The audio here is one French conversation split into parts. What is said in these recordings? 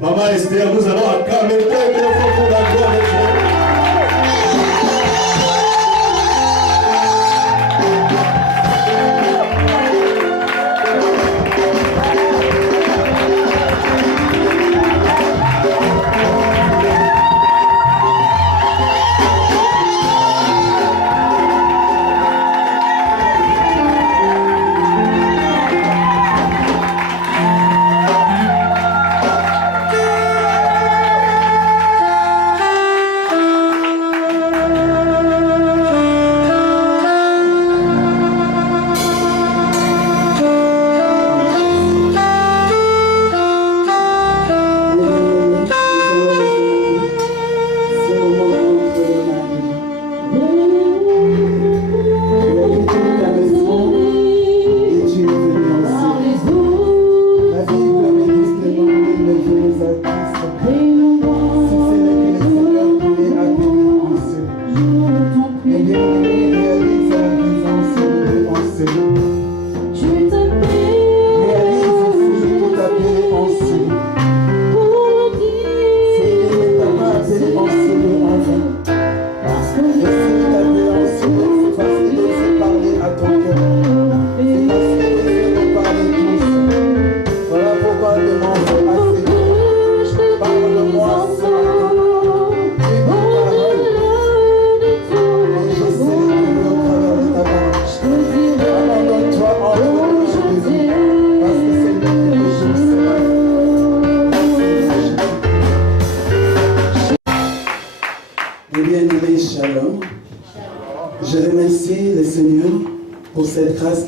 Maman Esther, nous allons acclamer très très fort pour la gloire de Dieu.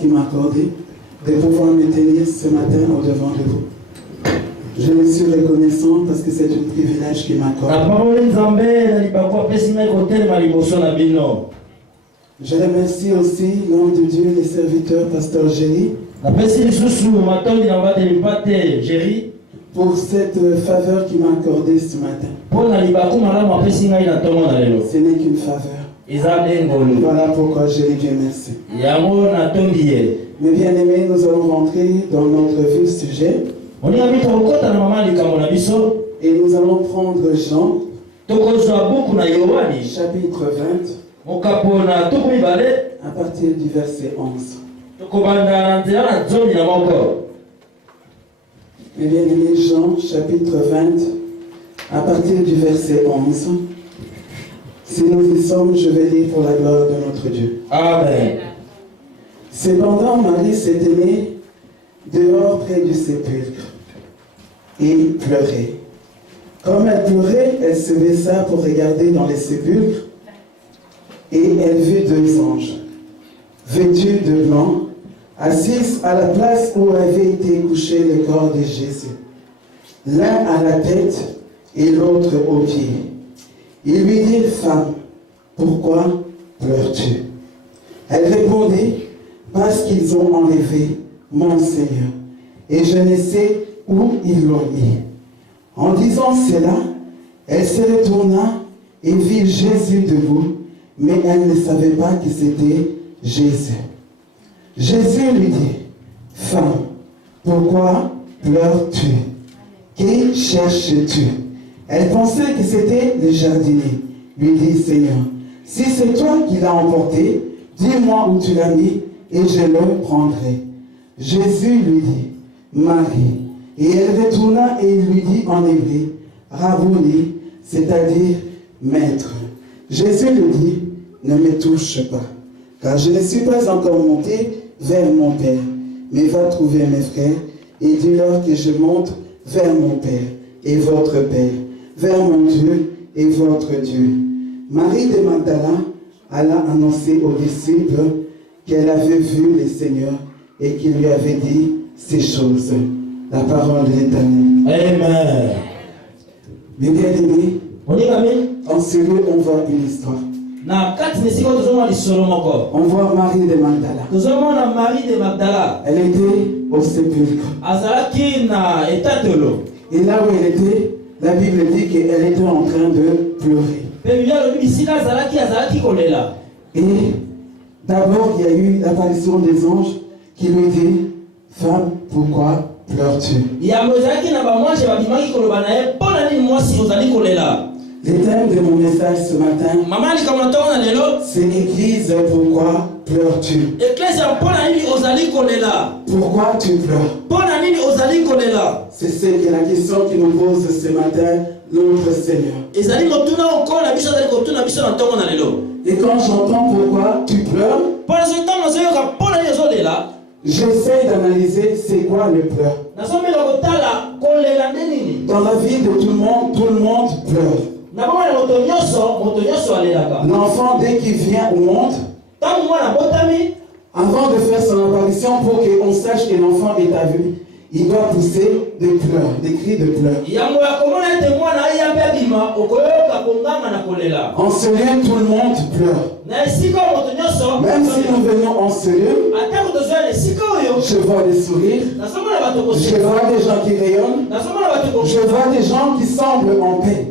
Qui m'a accordé de pouvoir me tenir ce matin au-devant de vous. Je me suis reconnaissant parce que c'est un privilège qui m'accorde. Je remercie aussi l'homme de Dieu, les serviteurs, pasteur Géry, pour cette faveur qu'il m'a accordée ce matin. Ce n'est qu'une faveur. Voilà pourquoi je lui dis merci. Mes bien-aimés, nous allons rentrer dans notre vif sujet. Et nous allons prendre Jean, chapitre 20, à partir du verset 11. Mes bien-aimés, Jean, chapitre 20, à partir du verset 11. Si nous y sommes, je vais lire pour la gloire de notre Dieu. Amen. Cependant, Marie s'est tenue dehors près du sépulcre et pleurait. Comme elle pleurait, elle se baissa pour regarder dans les sépulcres et elle vit deux anges, vêtus de blanc, assis à la place où avait été couché le corps de Jésus, l'un à la tête et l'autre aux pieds. Il lui dit, femme, pourquoi pleures-tu? Elle répondit, parce qu'ils ont enlevé mon Seigneur, et je ne sais où ils l'ont mis. En disant cela, elle se retourna et vit Jésus debout, mais elle ne savait pas que c'était Jésus. Jésus lui dit, femme, pourquoi pleures-tu? Qui cherches-tu? Elle pensait que c'était le jardinier. Lui dit, Seigneur, si c'est toi qui l'as emporté, dis-moi où tu l'as mis et je le prendrai. Jésus lui dit, Marie. Et elle retourna et il lui dit en hébreu, Rabouni, c'est-à-dire maître. Jésus lui dit, ne me touche pas, car je ne suis pas encore monté vers mon Père, mais va trouver mes frères et dis-leur que je monte vers mon Père et votre Père, vers mon Dieu et votre Dieu. Marie de Magdala alla annoncer aux disciples qu'elle avait vu le Seigneur et qu'il lui avait dit ces choses. La parole de l'Éternel. Amen. Mes bien-aimés, en ce lieu, on voit une histoire. On voit Marie de Magdala. Elle était au sépulcre. Et là où elle était, la Bible dit qu'elle était en train de pleurer. Et d'abord, il y a eu l'apparition des anges qui lui dit, femme, pourquoi pleures-tu? Le thème de mon message ce matin, c'est Église, pourquoi pleures-tu? Pourquoi tu pleures? C'est la question qui nous pose ce matin notre Seigneur. Et quand j'entends pourquoi tu pleures, j'essaie d'analyser c'est quoi le pleur. Dans la vie de tout le monde pleure. L'enfant, dès qu'il vient au monde, avant de faire son apparition, pour qu'on sache que l'enfant est aveugle, il doit pousser des pleurs, des cris de pleurs. En ce lieu, tout le monde pleure. Même si nous venons en ce lieu, je vois des sourires, je vois des gens qui rayonnent, je vois des gens qui semblent en paix.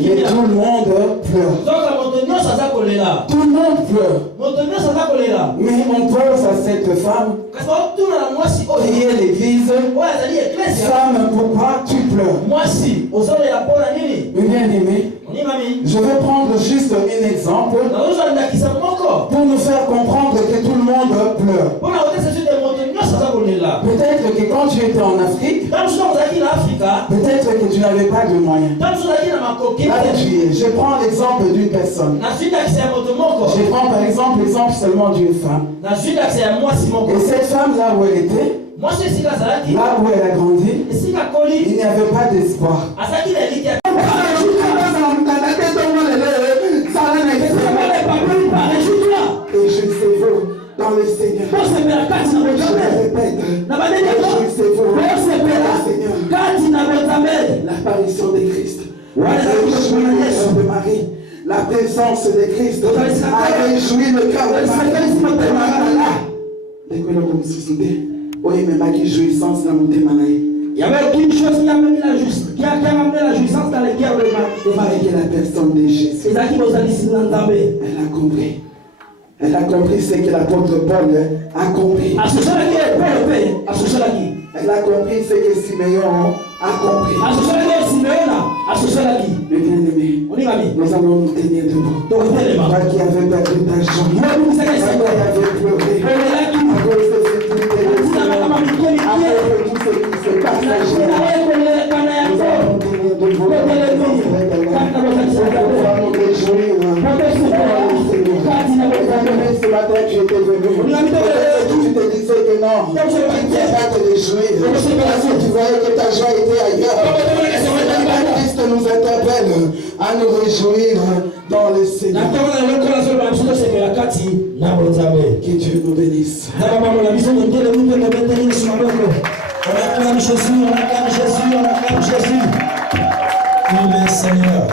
Mais tout le monde pleure. Tout le monde pleure. Mais on pense à cette femme qui est l'église. Femme, pourquoi tu pleures? Mais bien aimé, je vais prendre juste un exemple pour nous faire comprendre que tout le monde pleure. Peut-être que quand tu étais en Afrique, peut-être que tu n'avais pas de moyens. Là, je prends l'exemple d'une personne. Je prends par exemple l'exemple seulement d'une femme. Et cette femme, là où elle était, là où elle a grandi, il n'y avait pas d'espoir. Et je sais vous, dans le Seigneur, je répète, je sais vous, dans le Seigneur, l'apparition de Christ, de Marie, la présence de Christ a réjoui le cœur de Marie. Dès que l'on se souvient, oui, mais ma jouissance dans mon témoignage. Il y avait une chose qui a amené la jouissance dans le cœur de Marie, qui est la personne de Jésus. Elle a compris. Elle a compris ce que l'apôtre Paul a compris. Elle a compris ce que Siméon a compris. Mais bien aimé, nous allons nous tenir debout. Toi qui avais perdu ta jambe, toi qui avais pleuré, à cause de ce qui t'est laissé, à cause de tout ce qui se passe, nous allons nous tenir debout. Nous allons nous réjouir. Ce matin, tu étais venu. Tu te disais que non, tu ne peux pas te réjouir. Parce que tu voyais que ta joie était ailleurs. Christ nous interpelle à nous réjouir dans le Seigneur. Que Dieu nous bénisse. On acclame Jésus, on acclame Jésus, on acclame Jésus. Oui, mais Seigneur.